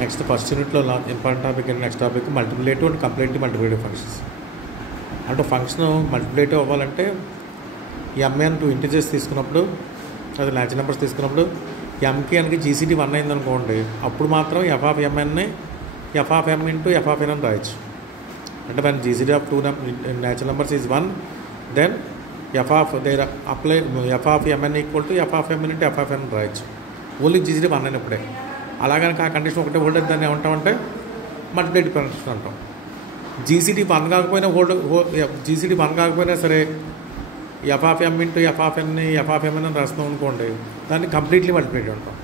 Next first యూనిట్లో important topic and next topic multiplicative and completely multiplicative functions. అంటే function multiplicative అవ్వాలంటే MN 2 integers తీసుకున్నప్పుడు, అది natural numbers తీసుకున్నప్పుడు ఎంకి ఎన్కి జీసీటీ 1 అయిందనుకోండి, అప్పుడు మాత్రం ఎఫ్ ఆఫ్ ఎంఎన్ని F of M into F of N అని రాయొచ్చు. అంటే మన GCD of 2 natural numbers is 1, then F of there apply F of MN equal to F of MN into F of N రాయొచ్చు. Only GCT 1 అయినప్పుడే. అలాగని ఆ condition ఒకటే hold దాన్ని ఏమంటామంటే మల్టిప్లేటివ్ కండిషన్ అంటాం. జీసీటీ 1 కాకపోయినా జీసీటీ 1 కాకపోయినా సరే F of M into F of ఎన్ని ఎఫ్ ఆఫ్ ఎంఎన్ అని రాస్తాం అనుకోండి, దాన్ని కంప్లీట్లీ మల్టిప్లేటివ్ అంటాం.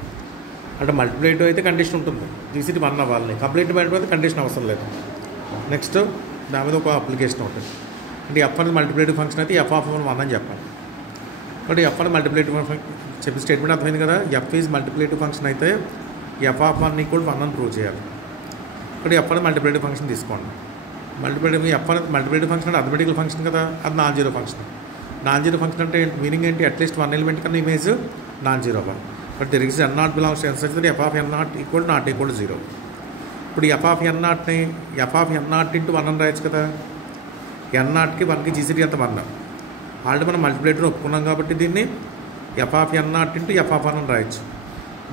అంటే మల్టిప్లేటివ్ అయితే కండిషన్ ఉంటుంది, జీసీటీ 1 అవ్వాలని. కంప్లీట్లీ మల్టిప్లేటివ్ అయితే కండిషన్ అవసరం లేదు. నెక్స్ట్ దాని మీద ఒక అప్లికేషన్ ఉంటుంది. అంటే ఎఫ్ అనేది మల్టిప్లేటివ్ ఫంక్షన్ అయితే ఎఫ్ ఆఫ్ 1 అని చెప్పాలి. కాబట్టి ఎఫ్ అనేది మల్టిప్లేటివ్ చెప్పి స్టేట్మెంట్ అర్థమైంది కదా. ఎఫ్ ఈజ్ మల్టిప్లేటివ్ ఫంక్షన్ అయితే ఎఫ్ ఆఫ్ 1 ఈక్వల్ 1 అని ప్రూవ్ చేయాలి. కాబట్టి ఎఫ్ అనేది మల్టిప్లేటివ్ ఫంక్షన్ తీసుకోండి. ఎఫ్ అనేది మల్టిప్లేటివ్ ఫంక్షన్ అంటే అథమెటికల్ ఫంక్షన్ కదా, అది non zero function. Non zero function అంటే మీనింగ్ ఏంటి? అట్లీస్ట్ 1 ఎలిమెంట్ కన్నా ఇమేజ్ నాన్ జీరో అవ్వాలి. But there is N naught belongs to N such that F of N naught equal not equal to 0. ఇప్పుడు F of N నాట్ని F of N not into 1 అని రాయొచ్చు కదా. ఎన్ నాట్కి 1కి GCT అంత 1. Already మనం multiplicative ఒప్పుకున్నాం కాబట్టి దీన్ని F of N not into F of 1 అని రాయొచ్చు.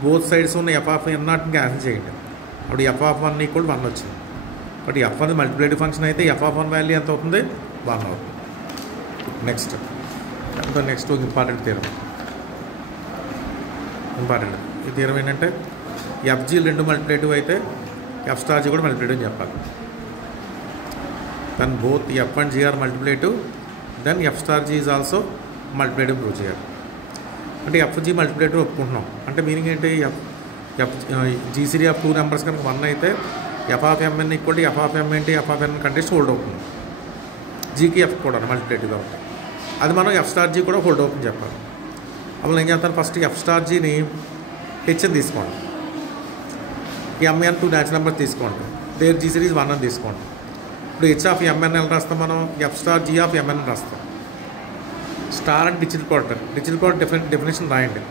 బోత్ సైడ్స్ ఉన్న ఎఫ్ ఆఫ్ ఎన్ నాట్ని క్యాన్సిల్ చేయండి. అప్పుడు ఎఫ్ ఆఫ్ 1 ఈక్వల్ 1 వచ్చింది. బట్ ఎఫ్ అనేది మల్టిప్లేటివ్ ఫంక్షన్ అయితే ఎఫ్ ఆఫ్ 1 వాల్యూ ఎంత అవుతుంది? 1 అవుతుంది. Next important theorem. ఈ థీరం ఏంటంటే ఎఫ్జీలు 2 మల్టిప్లేటివ్ అయితే ఎఫ్ స్టార్ జీ కూడా మల్టిప్లేటివ్ అని చెప్పాలి. Then both F and G are multiplicative, then F star G is also multiplicative prove చేయాలి. అంటే ఎఫ్జీ మల్టిప్లేటివ్ ఒప్పుకుంటున్నాం అంటే మీనింగ్ ఏంటి? జీసీడీ ఆఫ్ 2 నెంబర్స్ కనుక 1 అయితే F of MN equal to F of M ఏంటి F of N condition hold అవుతుంది. జీకి F కూడా మల్టిప్లేటివ్ కాబట్టి అది మనం ఎఫ్ స్టార్ జీ కూడా హోల్డ్ అవుతుంది చెప్పాలి. అప్పుడు ఏం చేస్తాను? ఫస్ట్ ఎఫ్ స్టార్ జీని హెచ్ అని తీసుకోండి, ఎంఎన్ 2 న్యాచురల్ నెంబర్ తీసుకోండి, దేర్ జీసీడీ 1 అని తీసుకోండి. ఇప్పుడు హెచ్ ఆఫ్ ఎంఎన్ ఎలా రాస్తాం మనం? F star G of M N రాస్తాం. Star and digital product definition రాయండి.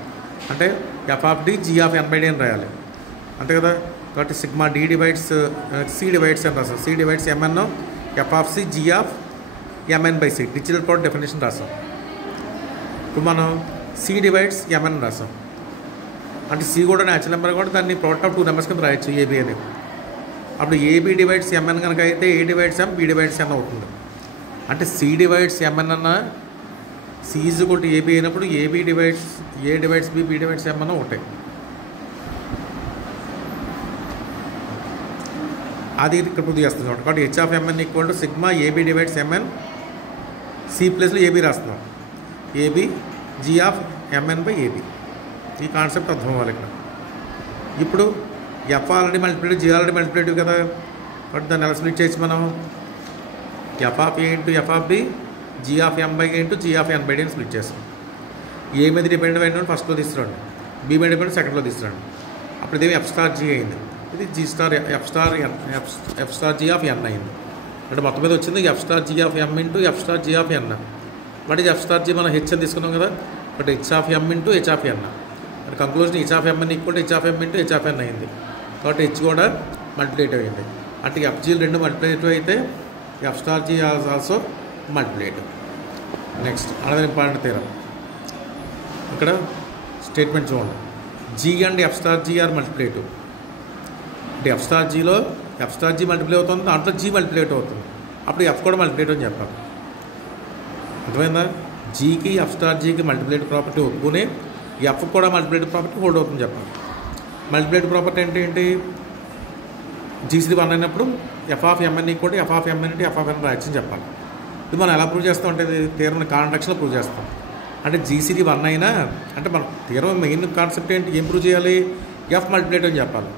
అంటే F of D G of N by D అని రాయాలి అంతే కదా. కాబట్టి sigma D divides C divides అని రాస్తాం. C divides MN F of C G of MN by C digital product definition రాస్తాం. ఇప్పుడు మనం సి డివైడ్స్ ఎంఎన్ రాస్తాం. అంటే సి కూడా న్యాచురల్ నెంబర్ కూడా దాన్ని ప్రోడక్ట్ ఆఫ్ 2 నెంబర్స్ కింద రాయొచ్చు ఏబీ అని. అప్పుడు ఏబీ డివైడ్స్ ఎంఎన్ కనుక అయితే A divides M B divides N అవుతుంది. అంటే సి డివైడ్స్ ఎంఎన్ అన్న C is equal to A B అయినప్పుడు A B divides A divides B divides M అన్న ఒకటే. అది ఇక్కడ ప్రూవ్ చేస్తున్నాం. కాబట్టి H of MN equal to sigma A B divides M N C ప్లస్లో ఏబీ రాస్తున్నాం. A B G of MN by A B. ఈ కాన్సెప్ట్ అర్థం అవ్వాలి ఇక్కడ. ఇప్పుడు F already multiplicative, G already multiplicative కదా. బట్ దాన్ని ఎలా స్ప్లిట్ చేసి మనం F of A into F of B G of M by A into G of N by D అని స్ప్లిట్ చేస్తాం. ఏ మీద డిపెండ్ అయిన ఫస్ట్లో తీసుకురండి, బి మీద డిపెండ్ సెకండ్లో తీసుకురండి. అప్పుడు ఇదేమి ఎఫ్ స్టార్ జీ అయింది, ఇది G star F star G of N అయింది. అంటే మొత్తం మీద వచ్చింది F star G of M into F star G of N. But ఇది ఎఫ్ స్టార్ జీ మనం హెచ్ అని తీసుకున్నాం కదా. But H of M into H of N. అంటే conclusion H of MN equal to H of M into H of N అయింది. కాబట్టి H కూడా multiplicative అయింది. అంటే ఎఫ్జీలు 2 మల్టిప్లేటివ్ అయితే F star G also multiplicative. Next another important theorem. ఇక్కడ statement చూడండి. G and F star G are multiplicative. అంటే ఎఫ్ స్టార్ జీలో ఎఫ్ స్టార్ జీ మల్టిప్లే అవుతుంది, దాంట్లో జీ మల్టిప్లేటివ్ అవుతుంది. అప్పుడు ఎఫ్ కూడా మల్టిప్లేటివ్ అని చెప్పాలి. అర్థమైందా? జీకి ఎఫ్ స్టార్ జీకి మల్టిప్లేటివ్ ప్రాపర్టీ ఒప్పుకుని ఎఫ్ కూడా మల్టిప్లేటివ్ ప్రాపర్టీ హోల్డ్ అవుతుంది చెప్పాలి. మల్టిప్లేటివ్ ప్రాపర్టీ అంటే ఏంటి? జీసీడీ 1 అయినప్పుడు F of MN equal to F of MN అంటే ఎఫ్ ఆఫ్ ఎన్ రాయొచ్చని చెప్పాలి. ఇది మనం ఎలా ప్రూవ్ చేస్తాం అంటే థీరం కాంట్రాక్షన్లో ప్రూవ్ చేస్తాం. అంటే జీసీడీ 1 అయినా అంటే మన థీరం మెయిన్ కాన్సెప్ట్ ఏంటి? ఏం ప్రూవ్ చేయాలి? ఎఫ్ మల్టిప్లేటివ్ అని చెప్పాలి.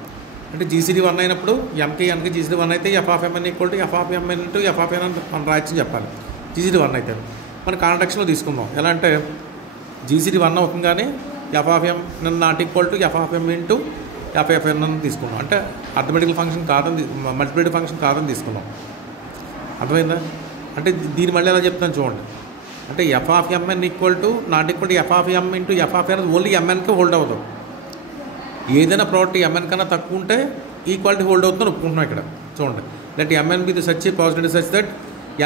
అంటే జీసీడీ 1 అయినప్పుడు ఎంకి ఎన్కి జీసీడీ 1 అయితే F of MN equal to F of MN into F of N అని మనం రాయొచ్చని చెప్పాలి. జీసీడీ 1 అయితే మన కాంట్రాక్షన్లో తీసుకుందాం. ఎలా అంటే జీసీడీ 1 అవుతుంది కానీ F of M not equal to F of M into F of N అని తీసుకున్నాం. అంటే అథమెటికల్ ఫంక్షన్ కాదని మల్టిప్లేటివ్ ఫంక్షన్ కాదని తీసుకున్నాం. అర్థమైందా? అంటే దీన్ని మళ్ళీ ఎలా చెప్తాను చూడండి. అంటే F of MN equal to not equal to F of M into F of N only ఎంఎన్కే హోల్డ్ అవ్వదు. ఏదైనా ప్రాపర్టీ ఎంఎన్ కన్నా తక్కువ ఉంటే ఈక్వాలిటీ హోల్డ్ అవుతుందని ఒప్పుకుంటున్నాం ఇక్కడ. చూడండి, let MN be the such positive such that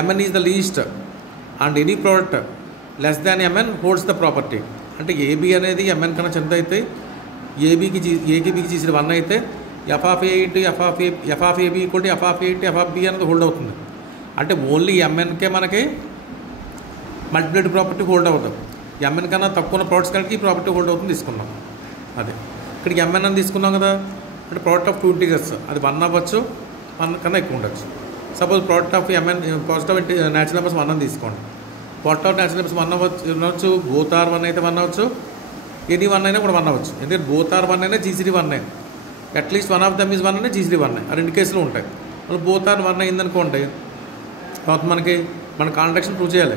MN is the least and any product less than MN holds the property. అంటే ఏబీ అనేది ఎంఎన్ కన్నా చిన్నది అయితే ఏకి బీకి జీసీ 1 అయితే F of A into F of AB equal to F of A into F of B అనేది hold అవుతుంది. అంటే ఓన్లీ ఎంఎన్కే మనకి మల్టిప్లికేటివ్ ప్రాపర్టీ హోల్డ్ అవుతుంది. ఎంఎన్ కన్నా తక్కువ ఉన్న ప్రోడక్ట్స్ కనుక ఈ ప్రాపర్టీ హోల్డ్ అవుతుంది తీసుకున్నాం. అదే ఇక్కడికి ఎంఎన్ అని తీసుకున్నాం కదా, అంటే ప్రోడక్ట్ ఆఫ్ 2 ఇంటీజర్స్ అది 1 అవ్వచ్చు, 1 కన్నా ఎక్కువ ఉండొచ్చు. Suppose product of MN positive natural numbers 1 అని తీసుకోండి. ప్రోడక్ట్ ఆఫ్ న్యాచురల్ నెంబర్స్ 1 అవ్వచ్చు, బోత్ ఆర్ 1 అయితే 1 అవ్వచ్చు, ఎనీ 1 అయినా కూడా 1 అవ్వచ్చు. ఎందుకంటే బోత్ ఆర్ 1 అయినా జీసీడీ 1 అయినా at least one of them is 1 అయినా జీసీడీ 1 ఆ 2 కేసులు ఉంటాయి. వాళ్ళు బోత్ ఆర్ 1 అయిందనుకోండి, తర్వాత మన కాంట్రాక్షన్ ప్రూవ్ చేయాలి.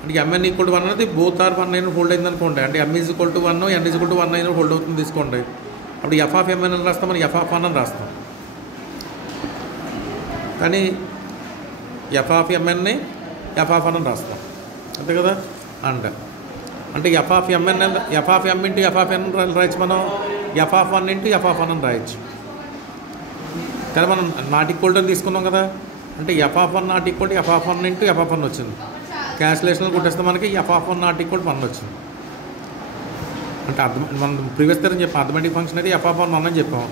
అంటే ఎంఎన్ ఈక్వల్ టు 1 అనేది బోత్ ఆర్ 1 అయినా హోల్డ్ అయిందనుకోండి, అంటే M is equal to 1 N is equal to 1 అయినా హోల్డ్ అవుతుంది తీసుకోండి. అప్పుడు ఎఫ్ ఆఫ్ ఎంఎన్ అని రాస్తాం, మనం ఎఫ్ ఆఫ్ 1 అని రాస్తాం. కానీ ఎఫ్ ఆఫ్ ఎంఎన్ని ఎఫ్ ఆఫ్ 1 అని రాస్తాం, అంతే కదా. అంటే F of MN F of M into F of N రాయొచ్చు, మనం F of 1 into F of 1 అని రాయొచ్చు. కానీ మనం నాట్ ఈక్వల్ టు తీసుకున్నాం కదా, అంటే F of 1 not equal to F of 1 into F of 1 వచ్చింది. క్యాన్సిలేషన్లో కొట్టేస్తే మనకి F of 1 not equal to 1 వచ్చింది. అంటే మనం ప్రీవియస్ తరం చెప్పాం అథమెటిక్ ఫంక్షన్ అయితే ఎఫ్ ఆఫ్ 1 అని చెప్పాం.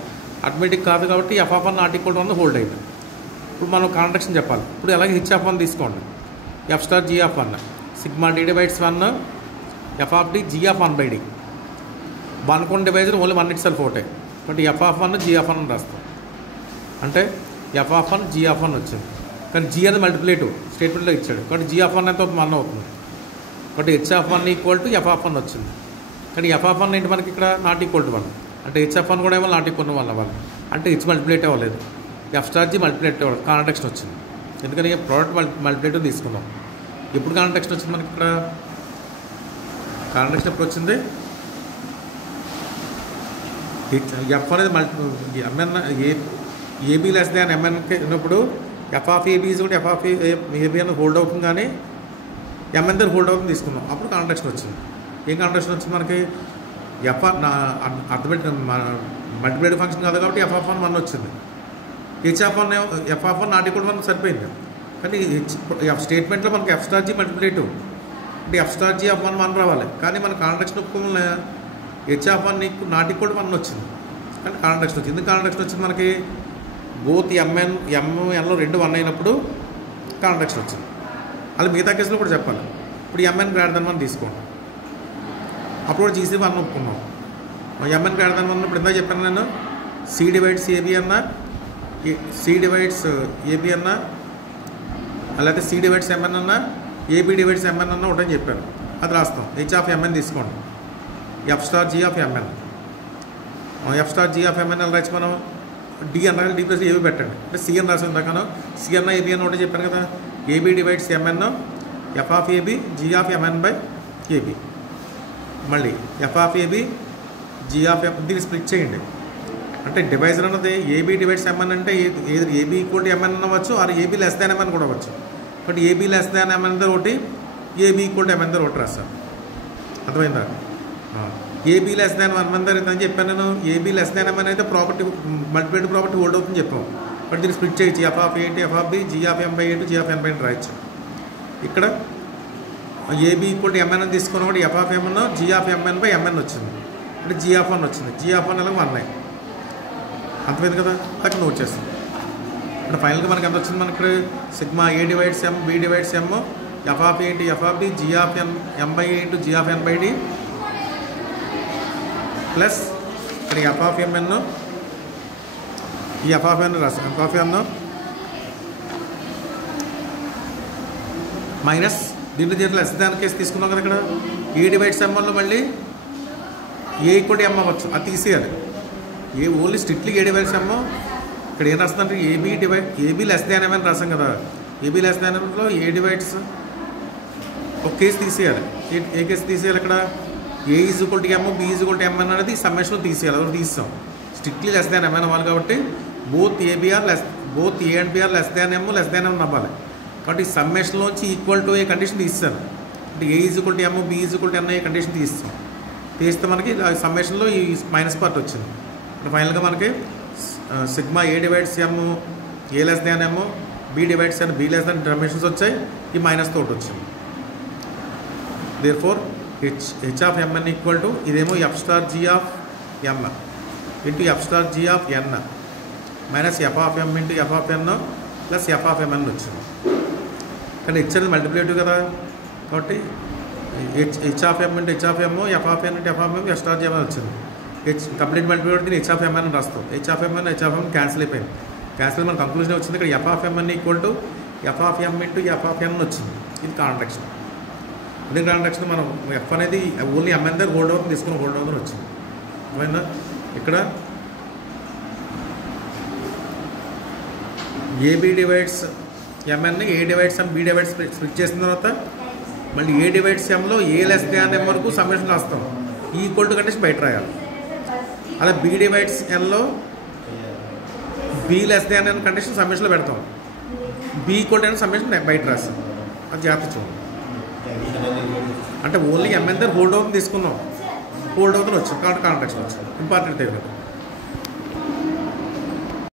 అథమెటిక్ కాదు కాబట్టి F of 1 not equal to 1 hold అయింది. ఇప్పుడు మనం కాంట్రాక్షన్ చెప్పాలి. ఇప్పుడు అలాగే హెచ్ ఆఫ్ 1 తీసుకోండి. F star G of 1 sigma D divides 1 F of D G of 1 by D. 1 divisor only 1 itself ఒకటే, but F of 1 G of 1 అని రాస్తాం. అంటే ఎఫ్ ఆఫ్ 1 జీ ఆఫ్ 1 వచ్చింది. కానీ జీ అనేది మల్టిప్లేటివ్ స్టేట్మెంట్లో ఇచ్చాడు కాబట్టి జీ ఆఫ్ 1 అయితే 1 అవుతుంది. కాబట్టి H of 1 equal to F of 1 వచ్చింది. కానీ ఎఫ్ ఆఫ్ 1 ఏంటి మనకి ఇక్కడ నాట్ ఈక్వల్ టు 1, అంటే హెచ్ ఆఫ్ 1 కూడా ఏమో నాట్ ఈక్వల్ టు 1 అవ్వాలి. అంటే హెచ్ మల్టిప్లేట్ అవ్వలేదు, ఎఫ్ స్టార్ జీ మల్టిప్లేట్ అవ్వలేదు, కాంట్రాక్షన్ వచ్చింది. ఎందుకని ప్రోడక్ట్ మల్టిప్లేటివ్ తీసుకున్నాం. ఎప్పుడు కాంట్రాక్షన్ వచ్చింది మనకి ఇక్కడ? కాంట్రాక్షన్ ఎప్పుడు వచ్చింది? ఎఫ్ అనేది ఎంఎన్ ఏబీ లెస్ దాన్ ఎంఎన్కి ఉన్నప్పుడు ఎఫ్ ఆఫ్ ఏబీ కూడా ఎఫ్ ఆఫ్ ఏబీ అనేది హోల్డ్ అవుతుంది, కానీ ఎంఎన్ దగ్గర హోల్డ్ అవుతుంది తీసుకున్నాం. అప్పుడు కాంట్రాక్షన్ వచ్చింది. ఏం కాంట్రాక్షన్ వచ్చింది మనకి? ఎఫ్ అర్థమెటిక్ మల్టిప్లికేటివ్ ఫంక్షన్ కాదు కాబట్టి ఎఫ్ ఆఫ్ 1 వచ్చింది. H of 1 F of 1 not equal to 1 సరిపోయింది. కానీ స్టేట్మెంట్లో మనకి ఎఫ్ స్టార్ జీ మల్టిప్లికేటివ్ అంటే ఎఫ్ స్టార్ జీ ఆఫ్ 1 రావాలి. కానీ మన కాంట్రాక్షన్ ఒప్పుకోవాలి H of 1 not equal to 1 వచ్చింది. కానీ కాంట్రాక్షన్ వచ్చింది. ఎందుకు కాంట్రాక్షన్ వచ్చింది మనకి? బోత్ ఎంఎన్లో 2 1 అయినప్పుడు కాంట్రాక్షన్ వచ్చింది. అలా మిగతా కేసులో కూడా చెప్పాలి. ఇప్పుడు ఎంఎన్ గ్రేటర్ దెన్ 1 తీసుకోండి, అప్పుడు జీసీ 1 ఒప్పుకున్నాం. ఎంఎన్ గ్రేటర్ దెన్ 1 ఇప్పుడు ఇందా చెప్పాను నేను, సి డివైడ్స్ ఏబీ అన్నా, సి డివైడ్స్ ఏబీ అన్నా, అలాగే సి డివైడ్స్ ఎంఎన్ అన్నా, ఏబీ డివైడ్స్ ఎంఎన్ అన్నా ఒకటని చెప్పాను. అది రాస్తాం. హెచ్ ఆఫ్ ఎంఎన్ తీసుకోండి, F star G of MN. F star G of MN అని రాసి మనం డి అన్న డి ప్లస్ ఏబీ పెట్టండి. అంటే సి అని రాసింది దాకా సి అన్న ఏబీ అని ఒకటే చెప్పాను కదా. AB divides MN F of AB G of MN by AB. మళ్ళీ F of AB G of M దీన్ని స్ప్లిట్ చేయండి. అంటే డివైజర్ అన్నది ఏబీ డివైడ్స్ ఎంఎన్ అంటే ఏది ఏబీ ఈక్వల్ టు ఎంఎన్ అవ్వచ్చు, or AB less than MN కూడా అవ్వచ్చు. But AB less than MN దగ్గర ఒకటి, ఏబీ ఈక్వల్ టు ఎంఎన్ దగ్గర ఒకటి రాస్తాను. అర్థమైందా? ఏబీ లెస్ దాన్ 1 దగ్గర అని చెప్పాను నేను. ఏబీ లెస్ దాన్ ఎంఎన్ అయితే ప్రాపర్టీ మల్టిప్లికేటివ్ ప్రాపర్టీ హోల్డ్ అవుతుందని చెప్పాం. బట్ దీన్ని స్ప్లిట్ చేయొచ్చు. F of A F of B G of M by A G of N by రాయొచ్చు. ఇక్కడ ఏబీ ఈక్వల్ టు ఎంఎన్ అని తీసుకున్నప్పుడు F of MN G of MN by MN వచ్చింది. అంటే జీ ఆఫ్ 1 వచ్చింది. G of 1 అలాగే 1 అర్థమైంది కదా. అక్కడ నోట్ చేస్తాం. అంటే ఫైనల్గా మనకి ఎంత వచ్చింది? మనకి sigma A divides M B divides M F of A F of D G of M by A G of N by D plus ఇక్కడ ఎఫ్ ఆఫ్ ఎంఎన్ ఈ ఎఫ్ ఆఫ్ ఎన్ రాస్తాం. ఎఫ్ ఆఫ్ ఎన్ మైనస్ దీంట్లో less than case తీసుకున్నాం కదా. ఇక్కడ ఏ divides ఎంలో మళ్ళీ ఏ equal to ఎం అవ్వచ్చు, అది తీసేయాలి. A only strictly A divides ఎమ్మో ఇక్కడ ఏం రాస్తుందంటే ఏబీ లెస్ దాన్ ఎంఎన్ రాసాం కదా. ఏబీ లెస్ దాన్ ఎంలో ఏ డివైడ్స్ ఒక కేసు తీసేయాలి. ఏ కేసు తీసేయాలి? ఇక్కడ A is equal to M B is equal to MN అనేది సమ్మేషన్లో తీసేయాలి. అదొకటి తీస్తాం. స్ట్రిక్ట్లీ లెస్ దాన్ ఎంఎన్ అవ్వాలి కాబట్టి both A and B are less than M less than M అవ్వాలి. కాబట్టి సమ్మేషన్లోంచి ఈక్వల్ టు ఏ కండిషన్ తీస్తాను. అంటే A is equal to M B is equal to N ఏ కండిషన్ తీస్తే మనకి సమ్మేషన్లో ఈ మైనస్ పార్ట్ వచ్చింది. ఫైనల్గా మనకి sigma A divides M A less than M, B divides N B less than dimensions వచ్చాయి, ఈ మైనస్ తోటి వచ్చింది. Therefore H of MN equal to ఇదేమో F star G of M into F star G of N minus F of M into F of N plus F of MN వచ్చింది. కానీ H అనేది multiplicative కదా, కాబట్టి H of M into H of M, F of N into F of M, F star G M వచ్చింది. H complete multiplicative దీన్ని H of MN అని రాస్తాం. H of MN H of M cancel అయిపోయింది. Cancel మన conclusion వచ్చింది. ఇక్కడ F of MN equal to F of M into F of N వచ్చింది. ఇది కాంట్రాక్షన్. ఇదే కాంట్రాక్షన్ మనం ఎఫ్ అనేది ఓన్లీ ఎంఎన్ దగ్గర హోల్డ్ అవుతుంది, తీసుకుని హోల్డ్ అవుతుంది వచ్చింది. అర్థమైందా? ఇక్కడ ఏబి డివైడ్స్ ఎంఎన్ని A divides M B divides split చేసిన తర్వాత మళ్ళీ ఏ డివైడ్స్ ఎంలో ఏ లెస్ దాన్ ఎం వరకు సమ్మేషన్ రాస్తాం. ఈక్వల్ టు కండిషన్ బయట రాయాలి. అలా బి డివైడ్స్ ఎన్లో B less than N condition సమ్మేషన్లో పెడతాం. బి ఈక్వల్ టు సమ్మేషన్ బయట రాస్తాం. అది జాగ్రత్త చూడండి. అంటే ఓన్లీ ఎంఎన్ దగ్గర హోల్డ్ అవుతుంది తీసుకున్నాం, హోల్డ్ అవుతుంది వచ్చింది. కాబట్టి కాంట్రాక్షన్ వచ్చింది. ఇంపార్టెంట్ తెలియదు.